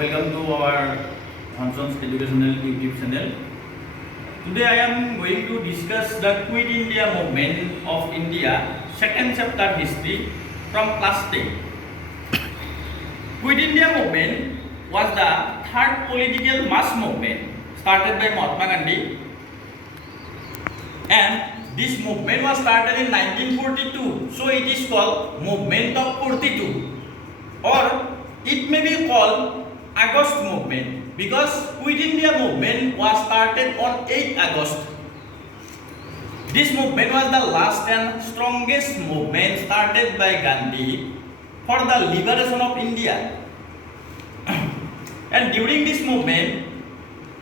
Welcome to our Hanson's Educational YouTube channel. Today I am going to discuss the Quit India movement of India, second chapter history from class 10. Quit India movement was the third political mass movement started by Mahatma Gandhi, and this movement was started in 1942, so it is called Movement of 42, or it may be called August movement, because Quit India movement was started on 8 August. This movement was the last and strongest movement started by Gandhi for the liberation of India. And during this movement,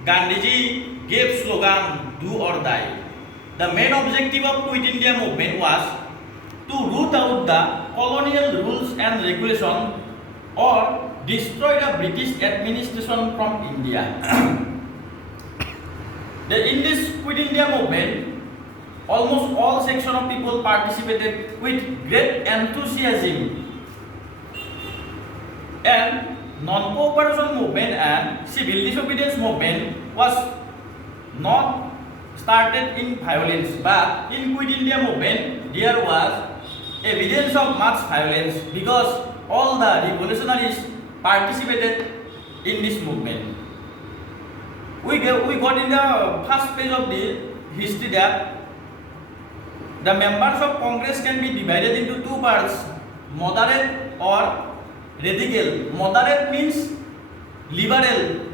Gandhiji gave slogan "Do or Die." The main objective of Quit India movement was to root out the colonial rules and regulation or destroy the British administration from India. In this Quit India movement, almost all sections of people participated with great enthusiasm, and non-cooperation movement and civil disobedience movement was not started in violence, but in Quit India movement there was evidence of much violence because all the revolutionaries participated in this movement. We got in the first page of the history that the members of Congress can be divided into two parts: moderate or radical. Moderate means liberal,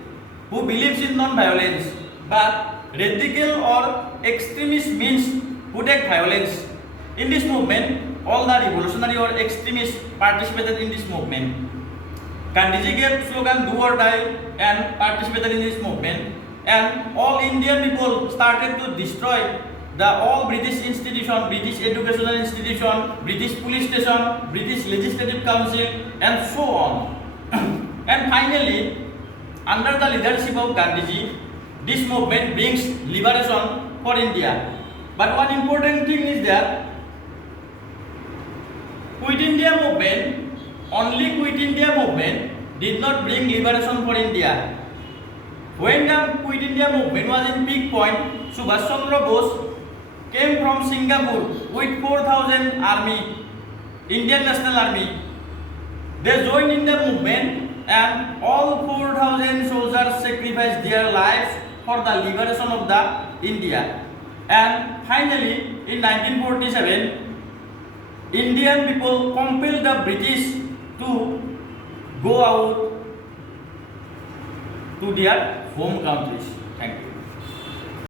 who believes in non-violence, but radical or extremist means who take violence. In this movement, all the revolutionary or extremists participated in this movement. Gandhiji gave slogan "Do or Die" and participated in this movement, and all Indian people started to destroy the all British institution, British educational institution, British police station, British legislative council, and so on. And finally, under the leadership of Gandhiji, this movement brings liberation for India. But one important thing is that Quit India movement, only Quit India movement did not bring liberation for India. When the Quit India movement was in peak point, Subhash Chandra Bose came from Singapore with 4,000 army, Indian National Army. They joined in the movement, and all 4,000 soldiers sacrificed their lives for the liberation of the India. And finally, in 1947, Indian people compelled the British to go out to their home countries. Thank you.